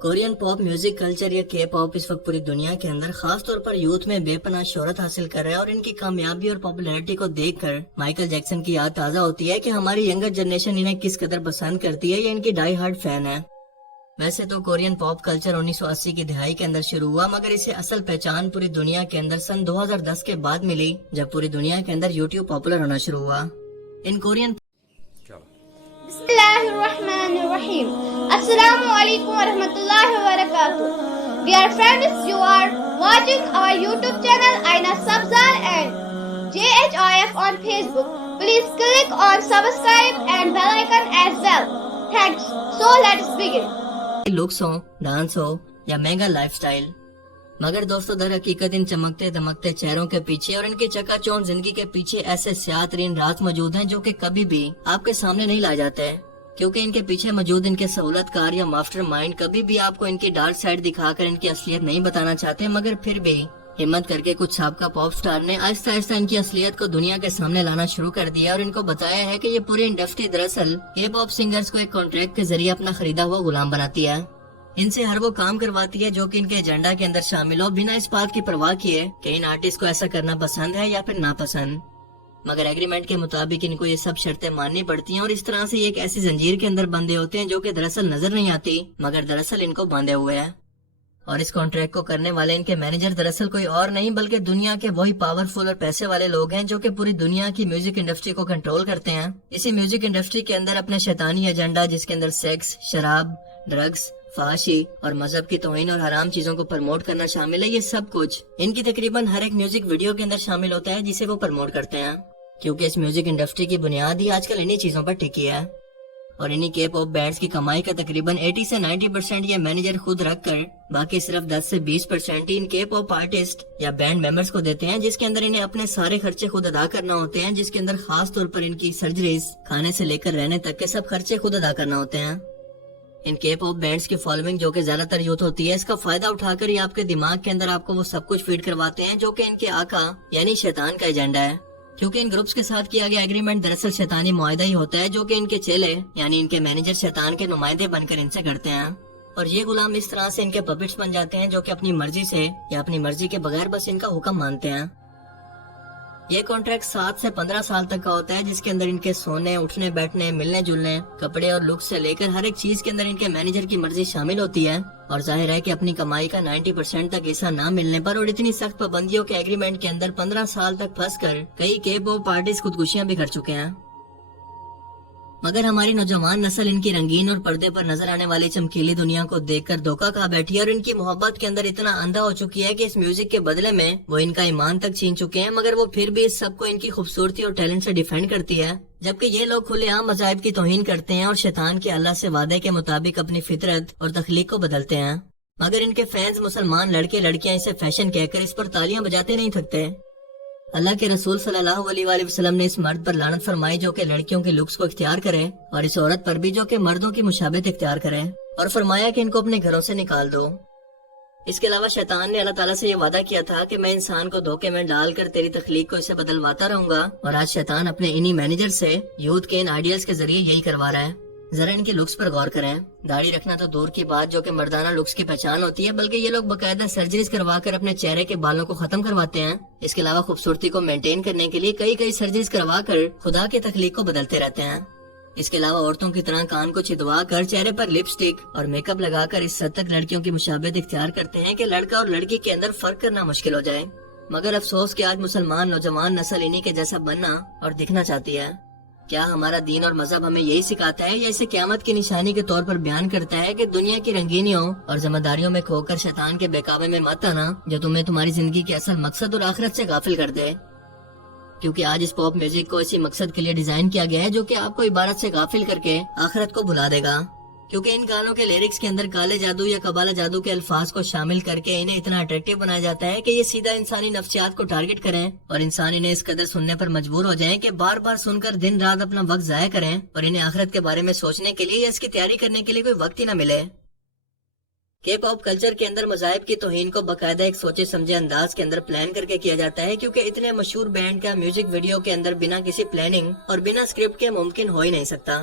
Korean pop music culture یا کے پاپ اس وقت پوری دنیا کے اندر خاص طور پر یوتھ میں بے پناہ شہرت حاصل کر رہا ہے، اور ان کی کامیابی اور پاپولیرٹی کو دیکھ کر مائیکل جیکسن کی یاد تازہ ہوتی ہے کہ ہماری ینگر جنریشن انہیں کس قدر پسند کرتی ہے یا ان کی ڈائی ہارڈ فین ہے۔ ویسے تو کورین پاپ کلچر 1980 کی دہائی کے اندر شروع ہوا، مگر اسے اصل پہچان پوری دنیا کے اندر سن 2010 کے بعد ملی، جب پوری دنیا کے اندر یوٹیوب پاپولر ہونا شروع ہوا۔ ان کورین بسم اللہ الرحمن الرحیم۔ السلام علیکم ورحمۃ اللہ وبرکاتہ۔ Dear friends, you are watching our YouTube channel Aina Sabzar and JHIF on Facebook. Please click on subscribe and bell icon as well. Thanks. So let's begin. Lux ہو، ڈانس ہو یا میگا لائف سٹائل، مگر دوستو در حقیقت ان چمکتے دمکتے چہروں کے پیچھے اور ان کے چکا چوند زندگی کے پیچھے ایسے سیاہ ترین راز موجود ہیں جو کہ کبھی بھی آپ کے سامنے نہیں لائے جاتے، کیونکہ ان کے پیچھے موجود ان کے سہولت کار یا ماسٹر مائنڈ کبھی بھی آپ کو ان کی ڈارک سائڈ دکھا کر ان کی اصلیت نہیں بتانا چاہتے، مگر پھر بھی ہمت کر کے کچھ سابقہ پاپ سٹار نے آہستہ آہستہ ان کی اصلیت کو دنیا کے سامنے لانا شروع کر دیا اور ان کو بتایا ہے کہ یہ پوری انڈسٹری دراصل کے پاپ سنگرز کو ایک کانٹریکٹ کے ذریعے اپنا خریدا ہوا غلام بناتی ہے، ان سے ہر وہ کام کرواتی ہے جو کہ ان کے ایجنڈا کے اندر شامل ہو، بنا اس بات کی پرواہ کیے کہ ان آرٹسٹ کو ایسا کرنا پسند ہے یا پھر ناپسند، مگر ایگریمنٹ کے مطابق ان کو یہ سب شرطیں ماننی پڑتی ہیں، اور اس طرح سے یہ ایک ایسی زنجیر کے اندر بندھے ہوتے ہیں جو کہ دراصل نظر نہیں آتی مگر دراصل ان کو باندھے ہوئے ہیں، اور اس کانٹریکٹ کو کرنے والے ان کے مینیجر دراصل کوئی اور نہیں بلکہ دنیا کے وہی پاورفل اور پیسے والے لوگ ہیں جو کہ پوری دنیا کی میوزک انڈسٹری کو کنٹرول کرتے ہیں۔ اسی میوزک انڈسٹری کے اندر اپنے شیطانی ایجنڈا، جس کے اندر سیکس، شراب، ڈرگز، فحاشی اور مذہب کی توہین اور حرام چیزوں کو پروموٹ کرنا شامل ہے، یہ سب کچھ ان کی تقریباً ہر ایک میوزک ویڈیو کے اندر شامل ہوتا ہے جسے وہ پروموٹ کرتے ہیں، کیونکہ اس میوزک انڈسٹری کی بنیاد ہی آج کل انہی چیزوں پر ٹکی ہے، اور انہی کے پاپ بینڈز کی کمائی کا تقریباً 80 سے 90% یہ مینیجر خود رکھ کر باقی صرف 10 سے 20% ان کے پاپ آرٹسٹ یا بینڈ ممبرز کو دیتے ہیں، جس کے اندر انہیں اپنے سارے خرچے خود ادا کرنا ہوتے ہیں، جس کے اندر خاص طور پر ان کی سرجریز، کھانے سے لے کر رہنے تک کے سب خرچے خود ادا کرنا ہوتے ہیں۔ ان کے پاپ بینڈز کی فالوئنگ جو کہ زیادہ تر یوتھ ہوتی ہے، اس کا فائدہ اٹھا کر یہ آپ کے دماغ کے اندر آپ کو وہ سب کچھ فیڈ کرواتے ہیں جو کہ ان کے آقا یعنی شیطان کا ایجنڈا ہے، کیونکہ ان گروپس کے ساتھ کیا گیا ایگریمنٹ دراصل شیطانی معاہدہ ہی ہوتا ہے جو کہ ان کے چیلے یعنی ان کے مینیجر شیطان کے نمائندے بن کر ان سے کرتے ہیں، اور یہ غلام اس طرح سے ان کے پپٹس بن جاتے ہیں جو کہ اپنی مرضی سے یا اپنی مرضی کے بغیر بس ان کا حکم مانتے ہیں۔ یہ کانٹریکٹ 7 سے 15 سال تک کا ہوتا ہے، جس کے اندر ان کے سونے، اٹھنے بیٹھنے، ملنے جلنے، کپڑے اور لک سے لے کر ہر ایک چیز کے اندر ان کے مینیجر کی مرضی شامل ہوتی ہے، اور ظاہر ہے کہ اپنی کمائی کا 90% تک حصہ نہ ملنے پر اور اتنی سخت پابندیوں کے ایگریمنٹ کے اندر 15 سال تک پھنس کر کئی کے پاپ آرٹسٹ خودکشیاں بھی کر چکے ہیں، مگر ہماری نوجوان نسل ان کی رنگین اور پردے پر نظر آنے والی چمکیلی دنیا کو دیکھ کر دھوکہ کھا بیٹھی ہے، اور ان کی محبت کے اندر اتنا اندھا ہو چکی ہے کہ اس میوزک کے بدلے میں وہ ان کا ایمان تک چھین چکے ہیں، مگر وہ پھر بھی اس سب کو ان کی خوبصورتی اور ٹیلنٹ سے ڈیفینڈ کرتی ہے، جبکہ یہ لوگ کھلے عام مذاہب کی توہین کرتے ہیں اور شیطان کے اللہ سے وعدے کے مطابق اپنی فطرت اور تخلیق کو بدلتے ہیں، مگر ان کے فینز مسلمان لڑکے لڑکیاں اسے فیشن کہہ کر اس پر تالیاں بجاتے نہیں تھکتے۔ اللہ کے رسول صلی اللہ علیہ وآلہ وسلم نے اس مرد پر لعنت فرمائی جو کہ لڑکیوں کے لکس کو اختیار کرے، اور اس عورت پر بھی جو کہ مردوں کی مشابہت اختیار کرے، اور فرمایا کہ ان کو اپنے گھروں سے نکال دو۔ اس کے علاوہ شیطان نے اللہ تعالیٰ سے یہ وعدہ کیا تھا کہ میں انسان کو دھوکے میں ڈال کر تیری تخلیق کو اسے بدلواتا رہوں گا، اور آج شیطان اپنے انہی مینیجر سے یوتھ کے ان آئیڈیلز کے ذریعے یہی کروا رہا ہے۔ ذرا ان کے لکس پر غور کریں، داڑھی رکھنا تو دور کی بات جو کہ مردانہ لکس کی پہچان ہوتی ہے، بلکہ یہ لوگ باقاعدہ سرجریز کروا کر اپنے چہرے کے بالوں کو ختم کرواتے ہیں۔ اس کے علاوہ خوبصورتی کو مینٹین کرنے کے لیے کئی سرجریز کروا کر خدا کی تخلیق کو بدلتے رہتے ہیں۔ اس کے علاوہ عورتوں کی طرح کان کو چھدوا کر چہرے پر لپسٹک اور میک اپ لگا کر اس حد تک لڑکیوں کی مشابہت اختیار کرتے ہیں کہ لڑکا اور لڑکی کے اندر فرق کرنا مشکل ہو جائے، مگر افسوس کہ آج مسلمان نوجوان نسل انہی کے جیسا بننا اور دکھنا چاہتی ہے۔ کیا ہمارا دین اور مذہب ہمیں یہی سکھاتا ہے یا اسے قیامت کی نشانی کے طور پر بیان کرتا ہے کہ دنیا کی رنگینیوں اور ذمہ داریوں میں کھو کر شیطان کے بہکاوے میں مت آنا جو تمہیں تمہاری زندگی کے اصل مقصد اور آخرت سے غافل کر دے، کیونکہ آج اس پاپ میوزک کو اسی مقصد کے لیے ڈیزائن کیا گیا ہے جو کہ آپ کو عبادت سے غافل کر کے آخرت کو بھلا دے گا، کیونکہ ان گانوں کے لیرکس کے اندر کالے جادو یا قبالہ جادو کے الفاظ کو شامل کر کے انہیں اتنا اٹریکٹیو بنایا جاتا ہے کہ یہ سیدھا انسانی نفسیات کو ٹارگٹ کریں، اور انسان انہیں اس قدر سننے پر مجبور ہو جائیں کہ بار بار سن کر دن رات اپنا وقت ضائع کریں، اور انہیں آخرت کے بارے میں سوچنے کے لیے یا اس کی تیاری کرنے کے لیے کوئی وقت ہی نہ ملے۔ کے پاپ کلچر کے اندر مذاہب کی توہین کو باقاعدہ ایک سوچے سمجھے انداز کے اندر پلان کر کے کیا جاتا ہے، کیونکہ اتنے مشہور بینڈ کا میوزک ویڈیو کے اندر بنا کسی پلاننگ اور بنا اسکرپٹ کے ممکن ہو ہی نہیں سکتا۔